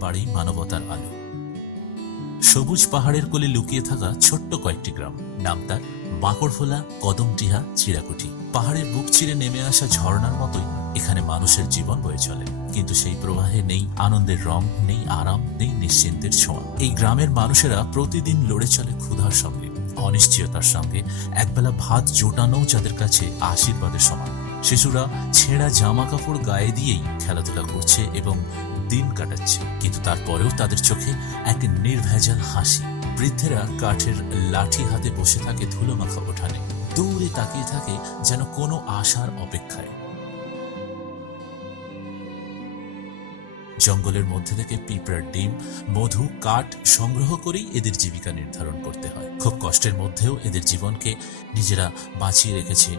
পাড়েই মানবতার আলো। সবুজ পাহাড়ের কোলে লুকিয়ে থাকা ছোট্ট কয়েকটি গ্রাম। নাম তার বাঁকড়ফোলা, কদমটিহা, চিরাকুটি। পাহাড়ের বুক চিরে নেমে আসা ঝর্ণার মতোই এখানে মানুষের জীবন বয়ে চলে। কিন্তু সেই প্রবাহে নেই আনন্দের রং, নেই আরাম, নেই নিশ্চিন্তের ছোঁয়া। এই গ্রামের মানুষেরা প্রতিদিন লড়ে চলে ক্ষুধার সঙ্গে। অনিশ্চয়তার সঙ্গে একবেলা ভাত জোটানো যাদের কাছে আশীর্বাদের সমান। শিশুরা ছেঁড়া জামা কাপড় গায়ে দিয়েই খেলাধুলা করছে এবং দিন কাটাচ্ছে, কিন্তু তারপরেও তাদের চোখে এক নির্ভেজাল হাসি। বৃদ্ধেরা কাঠের লাঠি হাতে বসে থাকে ধুলো মাখা ওঠানে দূরে তাকিয়ে থাকে যেন কোনো আশার অপেক্ষায়। জঙ্গলের মধ্যে থেকে পিঁপড়ার ডিম, মধু, কাঠ সংগ্রহ করেই এদের জীবিকা নির্ধারণ করতে হয়। খুব কষ্টের মধ্যেও এদের জীবনকে নিজেরা বাঁচিয়ে রেখেছে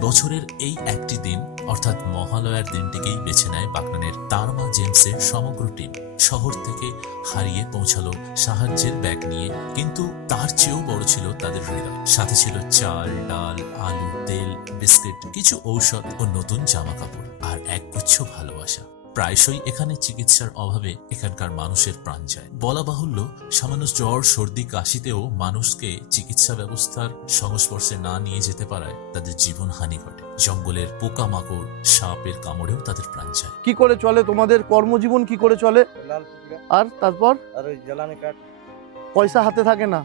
বছরের এই একটি দিন, অর্থাৎ মহালয়ার দিনটিকেই বেছে নেয় বাগনানের তারমা জেমসের সমগ্র টিম। শহর থেকে হারিয়ে পৌঁছালো সাহায্যের ব্যাগ নিয়ে, কিন্তু তার চেয়েও বড় ছিল তাদের হৃদয়। সাথে ছিল চাল, ডাল, আলু, তেল, বিস্কিট, কিছু ঔষধ ও নতুন জামা কাপড় আর একগুচ্ছ ভালোবাসা। প্রায়শই এখানে চিকিৎসার অভাবে এখানকার মানুষের প্রাণ যায়। বলা বাহুল্য সামান্য জ্বর সর্দি কাশিতেও মানুষকে চিকিৎসা ব্যবস্থার সংস্পর্শে না নিয়ে যেতে পারায় তাদের জীবন হানি ঘটে। জঙ্গলের পোকামাকড় সাপের কামড়েও তাদের প্রাণ যায়। কি করে চলে তোমাদের? কর্মজীবন কি করে চলে? আর তারপর? পয়সা হাতে থাকে না।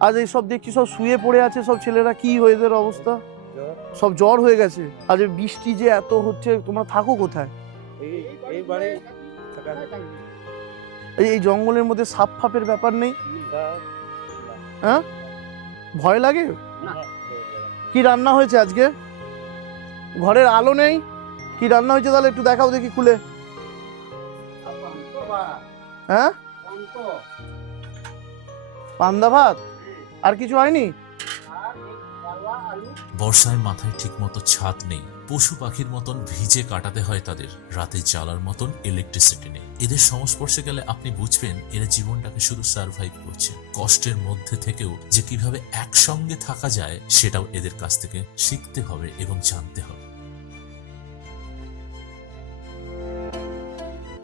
আজ এই সব দেখছি সব শুয়ে পড়ে আছে সব ছেলেরা। কি হয়ে এদের অবস্থা? সব জ্বর হয়ে গেছে। আর এই বৃষ্টি যে এত হচ্ছে, তোমরা থাকো কোথায়? এই এই জঙ্গলের মধ্যে সাপ ফাপের ব্যাপার নেই? হ্যাঁ? ভয় লাগে? কি রান্না হয়েছে আজকে? ঘরের আলো নেই? কি রান্না হয়েছে তাহলে একটু দেখাও দেখি খুলে। হ্যাঁ? পান্দা ভাত আর কিছু হয়নি? বর্ষায় মাথায় ঠিকমতো ছাদ নেই, পশু পাখির মতন ভিজে কাটাতে হয় তাদের, রাতে জ্বালার মতন ইলেকট্রিসিটি নেই। এদের সংস্পর্শে গেলে আপনি বুঝবেন এরা জীবনটাকে শুধু সার্ভাইভ করছে। কষ্টের মধ্যে থেকেও যে কীভাবে একসঙ্গে থাকা যায়, সেটাও এদের কাছ থেকে শিখতে হবে এবং জানতে হবে।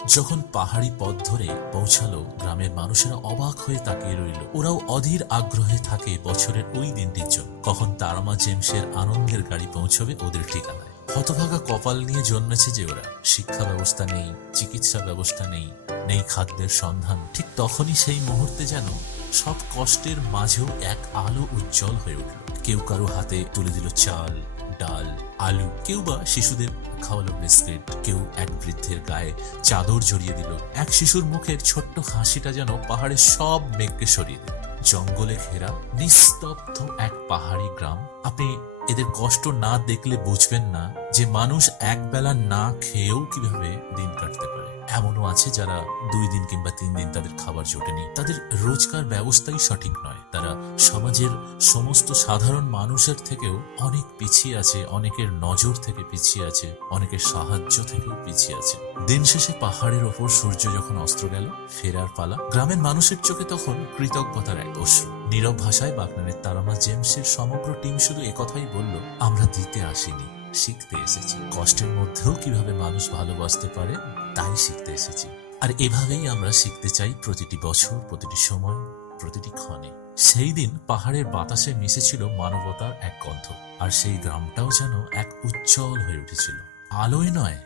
যখন পাহাড়ি পথ ধরে পৌঁছালো, গ্রামের মানুষেরা অবাক হয়ে তাকিয়ে রইল। ওরাও অধীর আগ্রহে থাকে বছরের ওই দিনটির জন্য। কখন তারামা জেমসের আনন্দের গাড়ি পৌঁছবে ওদের ঠিকানায়। হতভাগা কপাল নিয়ে জন্মেছে যে ওরা। শিক্ষা ব্যবস্থা নেই, চিকিৎসা ব্যবস্থা নেই নেই খাদ্যের সন্ধান। ঠিক তখনই সেই মুহূর্তে যেন সব কষ্টের মাঝেও এক আলো উজ্জ্বল হয়ে উঠল। কেউ কারও হাতে তুলে দিল চাল ডাল, আলু, কেউ বা শিশুদের খাওয়ালো বিস্কিট, কেউ এক বৃদ্ধের গায়ে চাদর জড়িয়ে দিল। এক শিশুর মুখের ছোট্ট হাসিটা যেন পাহাড়ের সব মেঘকে সরিয়ে দিল। জঙ্গলে ঘেরা নিস্তব্ধ এক পাহাড়ি গ্রাম। আপনি এদের কষ্ট না দেখলে বুঝবেন না যে মানুষ একবেলা না খেয়েও কীভাবে দিন কাটতে পারে। এমনও আছে যারা দুই দিন কিংবা তিন দিন তাদের খাবার জোটেনি। তাদের রোজকার ব্যবস্থাই সঠিক নয়। তারা সমাজের সমস্ত সাধারণ মানুষের থেকেও অনেক পিছিয়ে আছে, অনেকের নজর থেকে পিছিয়ে আছে, অনেকের সাহায্য থেকেও পিছিয়ে আছে। দিন শেষে পাহাড়ের ওপর সূর্য যখন অস্ত্র গেল, ফেরার পালা, গ্রামের মানুষের চোখে তখন কৃতজ্ঞতার এক অশ্রু। নীরব ভাষায় বাগনানের তারামা জেমসের সমগ্র টিম শুধু একথাই বলল, আমরা দিতে আসিনি, শিখতে এসেছি। কষ্টের মধ্যেও কীভাবে মানুষ ভালোবাসতে পারে, তাই শিখতে এসেছি। আর এভাবেই আমরা শিখতে চাই প্রতিটি বছর, প্রতিটি সময়, প্রতিটি ক্ষণে। সেই দিন পাহাড়ের বাতাসে মিশেছিল মানবতার এক গন্ধ, আর সেই গ্রামটাও যেন এক উজ্জ্বল হয়ে উঠেছিল। আলোয় নয়,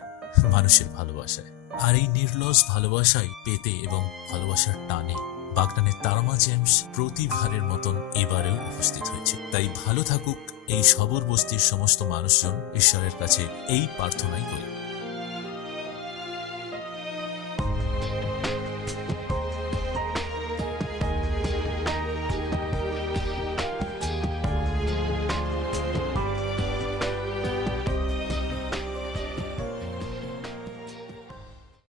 মানুষের ভালোবাসায়। আর এই নির্লজ ভালোবাসায় পেতে এবং ভালোবাসার টানে বাগনানের তারমা জেমস প্রতিভারের মতন এবারেও উপস্থিত হয়েছে। তাই ভালো থাকুক এই সবর বস্তির সমস্ত মানুষজন। ঈশ্বরের কাছে এই প্রার্থনাই করি।